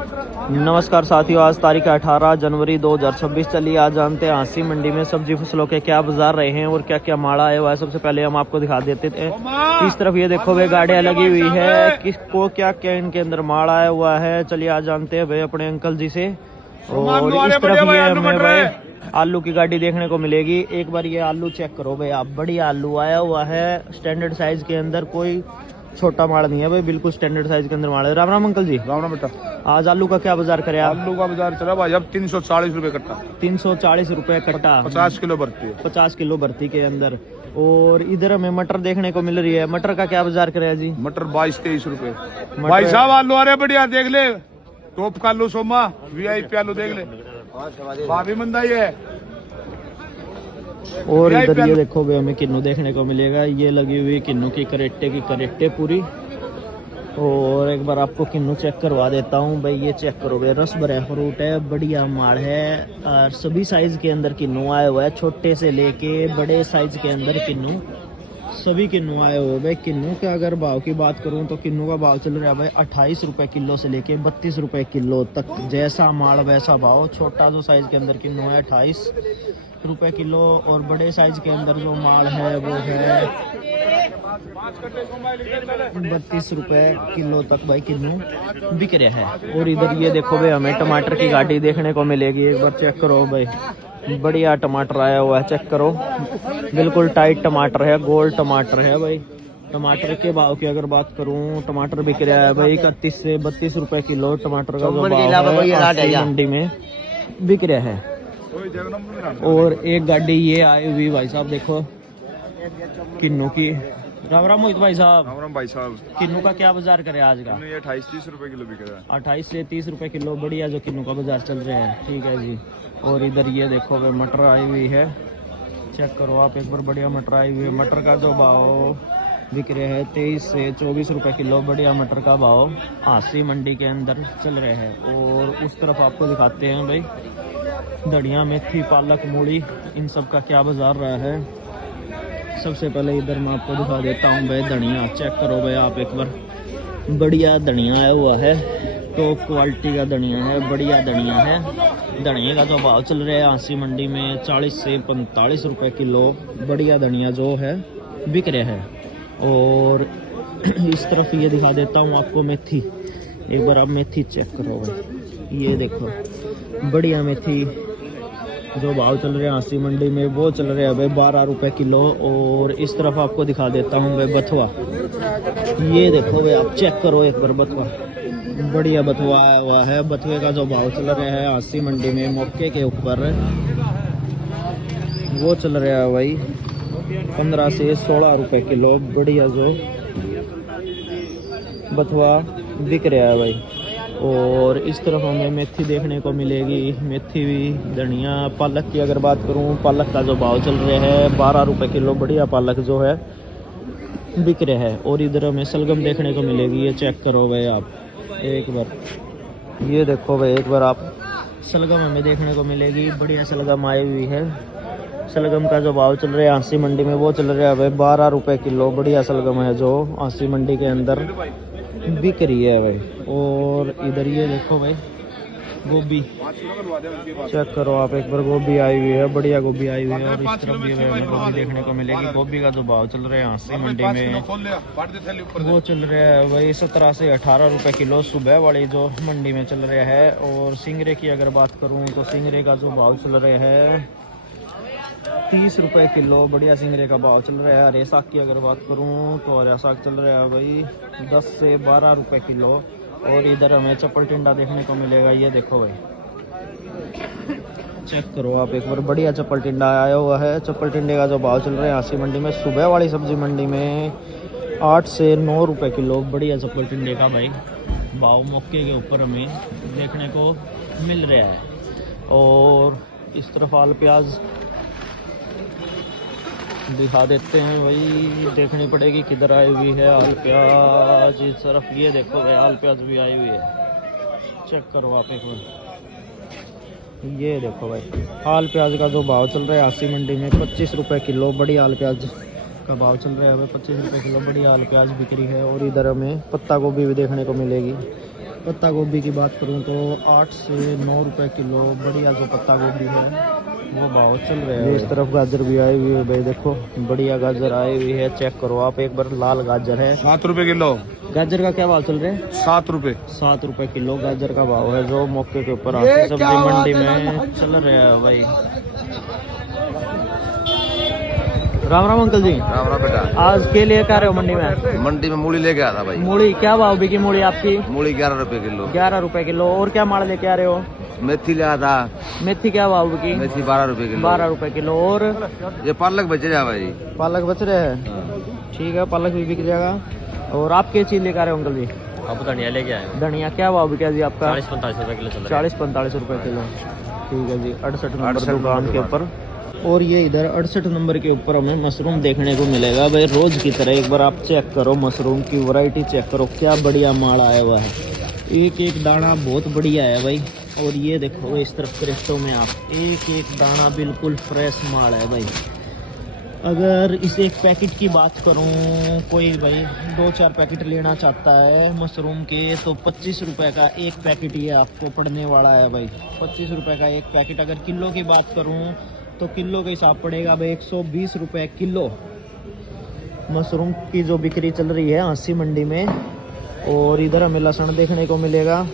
नमस्कार साथियों, आज तारीख 18 जनवरी 2026। चलिए आज जानते हैं हांसी मंडी में सब्जी फसलों के क्या बाजार रहे हैं और क्या क्या माड़ा आया हुआ है। सबसे पहले हम आपको दिखा देते थे। इस तरफ ये देखो वे गाड़ियां लगी हुई है, किसको क्या क्या इनके अंदर माड़ा आया हुआ है। चलिए आज जानते हैं भाई अपने अंकल जी से। और इस तरफ ये हमें भाई आलू की गाड़ी देखने को मिलेगी। एक बार ये आलू चेक करो भाई आप, बढ़िया आलू आया हुआ है स्टैंडर्ड साइज के अंदर, कोई छोटा माल नहीं है भाई, बिल्कुल स्टैंडर्ड साइज के अंदर माल है। राम राम अंकल जी। राम राम बेटा। आज आलू का क्या बाजार करे आप? आलू का बाजार चला भाई अब 340 रुपए कट्टा। 340 रुपए कट्टा, 50 किलो भरती है। 50 किलो भर्ती के अंदर। और इधर हमें मटर देखने को मिल रही है। मटर का क्या बाजार करे जी? मटर 22-23 रुपए। भाई साहब आलू आ रहे बढ़िया, देख ले टॉप का आलू, सोमा VIP आलू देख ले, भाभी मंदा ही है। और इधर ये देखो भाई हमें किन्नू देखने को मिलेगा। ये लगी हुई किन्नू की करेटे पूरी। और एक बार आपको किन्नू चेक करवा देता हूँ भाई। ये चेक करो भाई, रस भरा फ्रूट है, बढ़िया माड़ है। और सभी साइज के अंदर किन्नू आया हुआ है, छोटे से लेके बड़े साइज के अंदर किन्नू, सभी किन्नू आए हुए भाई। किन्नू के अगर भाव की बात करूं तो किन्नू का भाव चल रहा है भाई 28 रुपए किलो से लेके 32 रुपए किलो तक। जैसा माड़ वैसा भाव। छोटा जो साइज के अंदर किन्नू है 28 रुपए किलो, और बड़े साइज के अंदर जो माल है वो है 32 रुपए किलो तक भाई किन्नू बिक रहा है। और इधर ये देखो भाई हमें टमाटर की गाड़ी देखने को मिलेगी। एक बार चेक करो भाई, बढ़िया टमाटर आया हुआ है, चेक करो, बिल्कुल टाइट टमाटर है, गोल्ड टमाटर है भाई। टमाटर के भाव की अगर बात करूं, टमाटर बिक रहा है भाई 31 से 32 रुपए किलो। टमाटर का जो भाव है मंडी में बिक रहा है। और एक गाड़ी ये आई हुई भाई साहब देखो किन्नू की। राम राम मोहित भाई साहब। राम राम भाई साहब। किन्नू का क्या बाजार करे आज का? ये 28-30 रुपए किलो बिक रहा है। 28 से 30 रुपए किलो, बढ़िया जो किन्नू का बाजार चल रहे हैं। ठीक है जी। और इधर ये देखो भाई मटर आई हुई है, चेक करो आप एक बार, बढ़िया मटर आई हुई है। मटर का जो भाव बिक रहे हैं 23 से 24 रुपए किलो, बढ़िया मटर का भाव हांसी मंडी के अंदर चल रहे हैं। और उस तरफ आपको दिखाते हैं भाई धनिया, मेथी, पालक, मूली, इन सब का क्या बाजार रहा है। सबसे पहले इधर मैं आपको दिखा देता हूँ भाई धनिया, चेक करो भाई आप एक बार, बढ़िया धनिया आया हुआ है, टॉप क्वालिटी का धनिया है, बढ़िया धनिया है। धनिया का जो भाव चल रहा है हांसी मंडी में 40 से 45 रुपए किलो, बढ़िया धनिया जो है बिक रहा है। और इस तरफ ये दिखा देता हूँ आपको मेथी, एक बार आप मेथी चेक करो भाई, ये देखो बढ़िया मेथी जो भाव चल रहे हैं हांसी मंडी में वो चल रहे हैं भाई 12 रुपए किलो। और इस तरफ आपको दिखा देता हूँ भाई बथुआ, ये देखो भाई आप चेक करो एक बार, बथुआ बढ़िया बथुआ आया हुआ है। बथुए का जो भाव चल रहा है हांसी मंडी में मौके के ऊपर वो चल रहा है भाई 15 से 16 रुपए किलो, बढ़िया जो बथुआ बिक रहा है भाई। और इस तरफ हमें मेथी देखने को मिलेगी, मेथी भी, धनिया, पालक की अगर बात करूं, पालक का जो भाव चल रहा है 12 रुपए किलो, बढ़िया पालक जो है बिक रहा है। और इधर हमें सलगम देखने को मिलेगी, ये चेक करो भाई आप एक बार, ये देखो भाई एक बार आप, सलगम हमें देखने को मिलेगी, बढ़िया सलगम आई हुई है। सलगम का जो भाव चल रहा है हांसी मंडी में वो चल रहा है भाई 12 रुपए किलो, बढ़िया सलगम है जो हांसी मंडी के अंदर बिक रही है भाई। और इधर ये देखो भाई गोभी, चेक करो आप एक बार, गोभी आई हुई है, बढ़िया गोभी आई हुई है। और इस तरफ भी हमें गोभी देखने को मिलेगी। गोभी का जो भाव चल रहा है हांसी मंडी में वो चल रहा है भाई 17 से 18 रुपए किलो, सुबह वाली जो मंडी में चल रहा है। और सिंगरे की अगर बात करूं तो सिंगरे का जो भाव चल रहा है 30 रुपए किलो, बढ़िया सिंगरे का भाव चल रहा है। हरे साग की अगर बात करूं तो हरा साग चल रहा है भाई 10 से 12 रुपए किलो। और इधर हमें चप्पल टिंडा देखने को मिलेगा, ये देखो भाई चेक करो आप एक बार, बढ़िया चप्पल टिंडा आया हुआ है। चप्पल टिंडे का जो भाव चल रहा है हांसी मंडी में सुबह वाली सब्जी मंडी में 8 से 9 रुपए किलो, बढ़िया चप्पल टिंडे का भाई भाव मौके के ऊपर हमें देखने को मिल रहा है। और इस तरफ आल प्याज दिखा देते हैं भाई, देखनी पड़ेगी किधर आई हुई है आल प्याज। इस तरफ ये देखो भाई आल प्याज भी आई हुई है, चेक करो आप एक बार, ये देखो भाई आल प्याज का जो भाव चल रहा है हांसी मंडी में 25 रुपए किलो, बढ़िया आल प्याज का भाव चल रहा है भाई 25 रुपए किलो, बढ़िया आल प्याज बिक्री है। और इधर हमें पत्ता गोभी भी देखने को मिलेगी, पत्ता गोभी की बात करूं तो 8 से 9 रुपए किलो बढ़िया जो पत्ता गोभी है वो भाव चल रहे हैं। इस तरफ गाजर भी आई हुई है भाई, देखो बढ़िया गाजर आई हुई है, चेक करो आप एक बार। लाल गाजर है 7 रुपए किलो। गाजर का क्या भाव चल रहा है? 7 रुपए। 7 रुपए किलो गाजर का भाव है जो मौके के ऊपर आपकी सब्जी मंडी में चल रहा है भाई। राम राम अंकल जी। राम राम बेटा। आज के लिए क्या रहे हो मंडी में? मंडी में मूली लेके आया था भाई। मूली क्या भाव बिकी मूली आपकी? मूली 11 रुपए किलो। 11 रुपए किलो। और क्या माल लेके आ रहे हो? मेथी लिया था। मेथी क्या भाव बिकी? मेथी 12 रुपए किलो। 12 रुपए किलो। और ये पालक बच रहा भाई। पालक बच रहे हैं, ठीक है, पालक भी बिक जाएगा। और आप क्या चीज लेकर आ रहे हो अंकल जी? अब धनिया लेके आए। धनिया क्या भाव बिका जी आपका? 40-45 रुपए किलो चल 40-45 रुपए किलो, ठीक है जी। 68 नंबर दुकान के ऊपर। और ये इधर 68 नंबर के ऊपर हमें मशरूम देखने को मिलेगा भाई, रोज की तरह। एक बार आप चेक करो मशरूम की वैरायटी चेक करो, क्या बढ़िया माल आया हुआ है। एक एक दाना बहुत बढ़िया है भाई। और ये देखो इस तरफ क्रेटों में आप एक एक दाना बिल्कुल फ्रेश माल है भाई। अगर इस एक पैकेट की बात करूं, कोई भाई 2-4 पैकेट लेना चाहता है मशरूम के तो 25 रुपए का एक पैकेट ये आपको पड़ने वाला है भाई। 25 रुपए का एक पैकेट। अगर किलो की बात करूं तो किलो के हिसाब पड़ेगा भाई 120 रुपए किलो मशरूम की जो बिक्री चल रही है हांसी मंडी में। और इधर हमें लहसुन देखने को मिलेगा।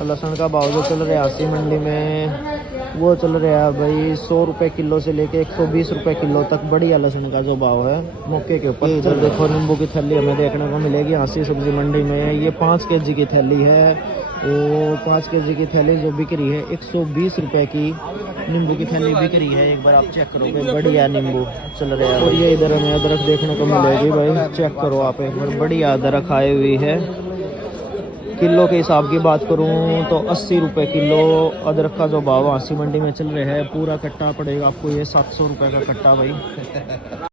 लहसुन का भाव जो चल रहा है हांसी मंडी में वो चल रहा है भाई 100 रुपए किलो से लेके 120 रुपए किलो तक बढ़िया लहसुन का जो भाव है मौके के ऊपर। इधर देखो नींबू की थैली हमें देखने को मिलेगी हांसी सब्जी मंडी में। ये 5 kg की थैली है और 5 kg की थैली जो बिक रही है 120 रुपए की नींबू की थैली बिक रही है। एक बार आप चेक करोगे बढ़िया नींबू चल रहा है। और ये इधर हमें अदरक देखने को मिलेगी भाई, चेक करो आप एक बार, बढ़िया अदरक आई हुई है। किलो के हिसाब की बात करूं तो 80 रुपए किलो अदरक का जो भाव हांसी मंडी में चल रहा है। पूरा कट्टा पड़ेगा आपको ये 700 रुपए का कट्टा भाई।